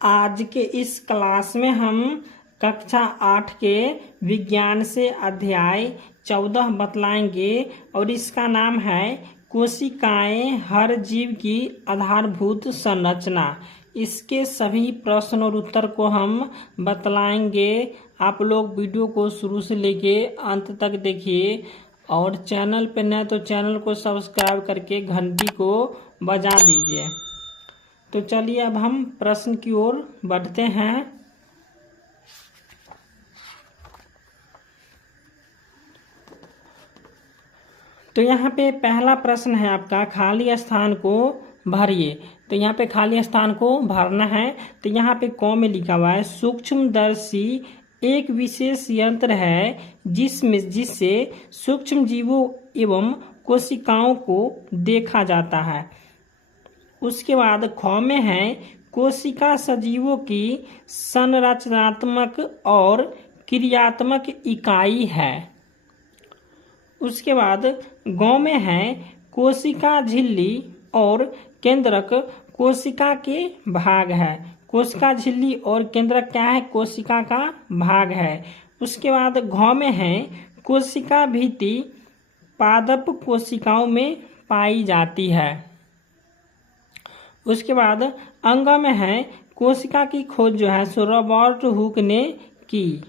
आज के इस क्लास में हम कक्षा 8 के विज्ञान से अध्याय 14 बतलाएंगे और इसका नाम है कोशिकाएं हर जीव की आधारभूत संरचना। इसके सभी प्रश्न और उत्तर को हम बतलाएंगे। आप लोग वीडियो को शुरू से लेके अंत तक देखिए और चैनल पर नए तो चैनल को सब्सक्राइब करके घंटी को बजा दीजिए। तो चलिए अब हम प्रश्न की ओर बढ़ते हैं। तो यहाँ पे पहला प्रश्न है आपका, खाली स्थान को भरिए। तो यहाँ पे खाली स्थान को भरना है। तो यहाँ पे क में लिखा हुआ है सूक्ष्मदर्शी एक विशेष यंत्र है जिससे सूक्ष्म जीवों एवं कोशिकाओं को देखा जाता है। उसके बाद ख में है कोशिका सजीवों की संरचनात्मक और क्रियात्मक इकाई है। उसके बाद ग में है कोशिका झिल्ली और केंद्रक कोशिका के भाग है। कोशिका झिल्ली और केंद्रक क्या है? कोशिका का भाग है। उसके बाद घ में है कोशिका भित्ति पादप कोशिकाओं में पाई जाती है। उसके बाद अंग में है कोशिका की खोज जो है सो रॉबर्ट हुक ने की।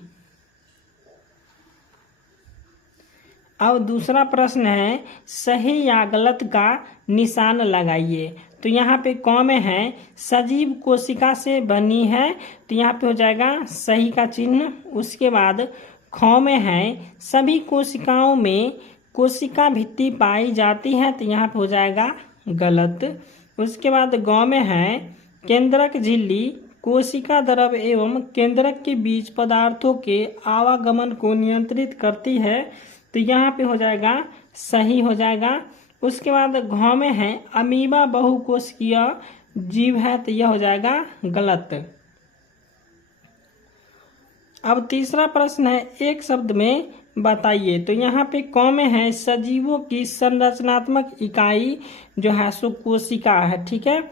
अब दूसरा प्रश्न है सही या गलत का निशान लगाइए। तो यहाँ पे क में है सजीव कोशिका से बनी है, तो यहाँ पे हो जाएगा सही का चिन्ह। उसके बाद ख में है सभी कोशिकाओं में कोशिका भित्ति पाई जाती है, तो यहाँ पे हो जाएगा गलत। उसके बाद ग में है केंद्रक झिल्ली कोशिका द्रव एवं केंद्रक के बीच पदार्थों के आवागमन को नियंत्रित करती है, तो यहाँ पे हो जाएगा सही हो जाएगा। उसके बाद घ में है अमीबा बहुकोशिकीय जीव है, तो यह हो जाएगा गलत। अब तीसरा प्रश्न है एक शब्द में बताइए। तो यहाँ पे क में है सजीवों की संरचनात्मक इकाई जो है सो कोशिका है, ठीक है।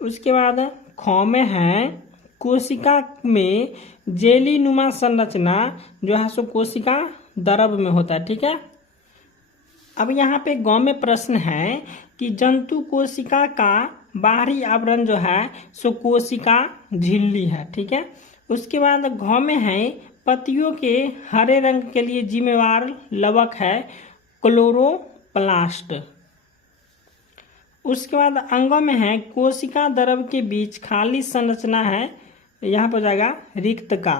उसके बाद ख में है कोशिका में जेली नुमा संरचना जो है सो कोशिका द्रव में होता है, ठीक है। अब यहाँ पे ग में प्रश्न है कि जंतु कोशिका का बाहरी आवरण जो है सो कोशिका झिल्ली है, ठीक है। उसके बाद घ में है पत्तियों के हरे रंग के लिए जिम्मेवार लवक है क्लोरोप्लास्ट। उसके बाद अंग में है कोशिका द्रव के बीच खाली संरचना है, यहाँ पर हो जाएगा रिक्त का।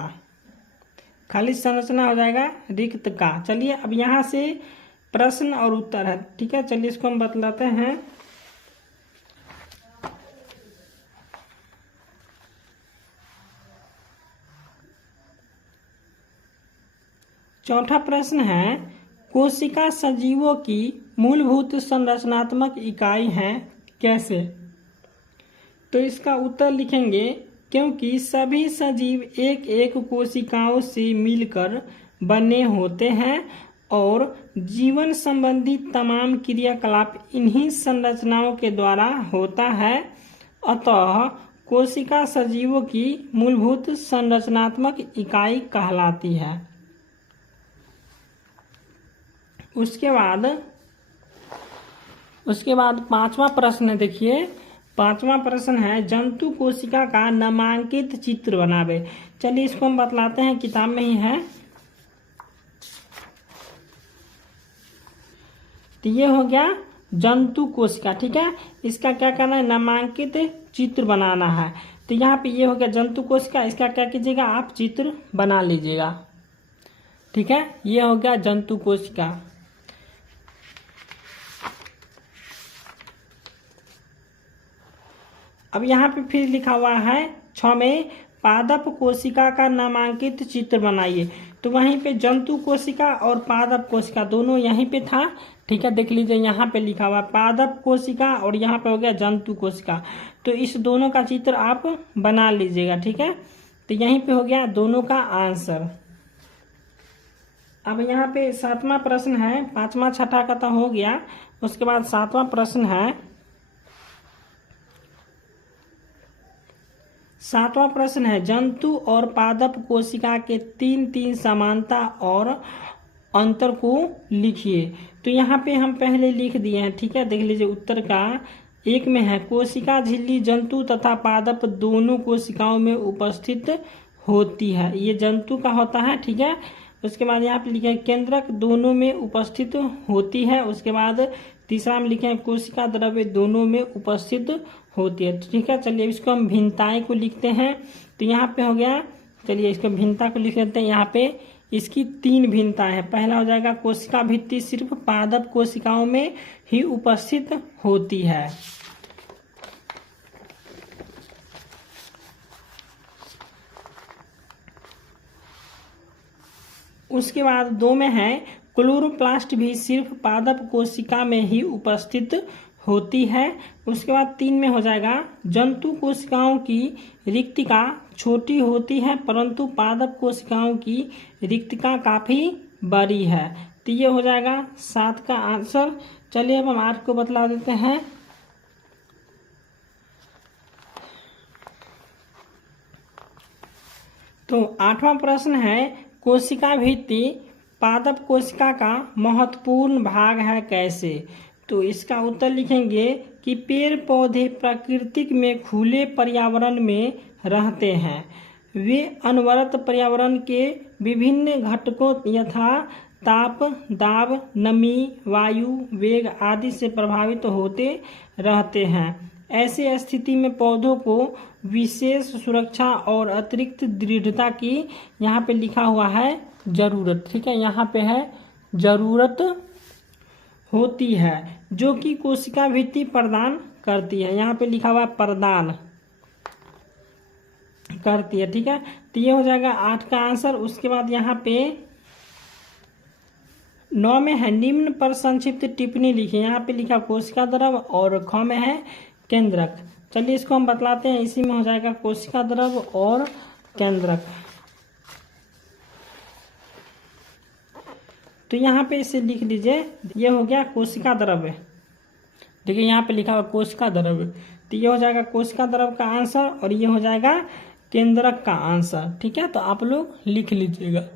खाली संरचना हो जाएगा रिक्त का। चलिए अब यहाँ से प्रश्न और उत्तर है, ठीक है। चलिए इसको हम बतलाते हैं। चौथा प्रश्न है कोशिका सजीवों की मूलभूत संरचनात्मक इकाई है कैसे? तो इसका उत्तर लिखेंगे क्योंकि सभी सजीव एक एक कोशिकाओं से मिलकर बने होते हैं और जीवन संबंधी तमाम क्रियाकलाप इन्हीं संरचनाओं के द्वारा होता है। अतः कोशिका सजीवों की मूलभूत संरचनात्मक इकाई कहलाती है। उसके बाद पांचवा प्रश्न देखिए। पांचवा प्रश्न है जंतु कोशिका का नामांकित चित्र बनावे। चलिए इसको हम बतलाते हैं, किताब में ही है। तो ये हो गया जंतु कोशिका, ठीक है। इसका क्या करना है? नामांकित चित्र बनाना है। तो यहाँ पे ये हो गया जंतु कोशिका, इसका क्या कीजिएगा आप चित्र बना लीजिएगा, ठीक है। ये हो गया जंतु कोशिका। अब यहाँ पे फिर लिखा हुआ है 6 में पादप कोशिका का नामांकित चित्र बनाइए। तो वहीं पे जंतु कोशिका और पादप कोशिका दोनों यहीं पे था, ठीक है। देख लीजिए यहाँ पे लिखा हुआ पादप कोशिका और यहाँ पे हो गया जंतु कोशिका। तो इस दोनों का चित्र आप बना लीजिएगा, ठीक है। तो यहीं पे हो गया दोनों का आंसर। अब यहाँ पे सातवां प्रश्न है, पांचवा छठा का तो हो गया। उसके बाद सातवां प्रश्न है 7वां प्रश्न है जंतु और पादप कोशिका के तीन समानता और अंतर को लिखिए। तो यहाँ पे हम पहले लिख दिए हैं, ठीक है। देख लीजिए उत्तर का 1 में है कोशिका झिल्ली जंतु तथा पादप दोनों कोशिकाओं में उपस्थित होती है, ये जंतु का होता है, ठीक है। उसके बाद यहाँ पे लिखे है केंद्रक दोनों में उपस्थित होती है। उसके बाद तीसरा में लिखे हैं कोशिका द्रव्य दोनों में उपस्थित होती है, ठीक है। चलिए इसको हम भिन्नताएं को लिखते हैं। तो यहाँ पे हो गया, चलिए इसको भिन्नता को लिख लेते हैं। यहाँ पे इसकी 3 भिन्नताएं हैं। पहला हो जाएगा कोशिका भित्ति सिर्फ पादप कोशिकाओं में ही उपस्थित होती है। उसके बाद 2 में है क्लोरोप्लास्ट भी सिर्फ पादप कोशिका में ही उपस्थित होती है। उसके बाद 3 में हो जाएगा जंतु कोशिकाओं की रिक्तिका छोटी होती है परंतु पादप कोशिकाओं की रिक्तिका काफी बड़ी है। तो ये हो जाएगा 7 का आंसर। चलिए अब हम 8 को बतला देते हैं। तो 8वां प्रश्न है कोशिका भित्ति पादप कोशिका का महत्वपूर्ण भाग है कैसे। तो इसका उत्तर लिखेंगे कि पेड़ पौधे प्राकृतिक में खुले पर्यावरण में रहते हैं, वे अनवरत पर्यावरण के विभिन्न घटकों यथा ताप, दाब, नमी, वायु, वेग आदि से प्रभावित होते रहते हैं। ऐसे स्थिति में पौधों को विशेष सुरक्षा और अतिरिक्त दृढ़ता की यहाँ पे लिखा हुआ है जरूरत, ठीक है। यहाँ पे है जरूरत होती है जो कि कोशिका भित्ति प्रदान करती है। यहाँ पे लिखा हुआ प्रदान करती है, ठीक है। तो ये हो जाएगा 8 का आंसर। उसके बाद यहाँ पे 9 में है निम्न पर संक्षिप्त टिप्पणी लिखिए। यहाँ पे लिखा कोशिका द्रव और ख में है केंद्रक। चलिए इसको हम बतलाते हैं। इसी में हो जाएगा कोशिका द्रव और केंद्रक। तो यहाँ पे इसे लिख लीजिए, ये हो गया कोशिका द्रव्य, देखिए यहाँ पे लिखा हुआ कोशिका द्रव्य। तो ये हो जाएगा कोशिका द्रव का आंसर और ये हो जाएगा केंद्रक का आंसर, ठीक है। तो आप लोग लिख लीजिएगा।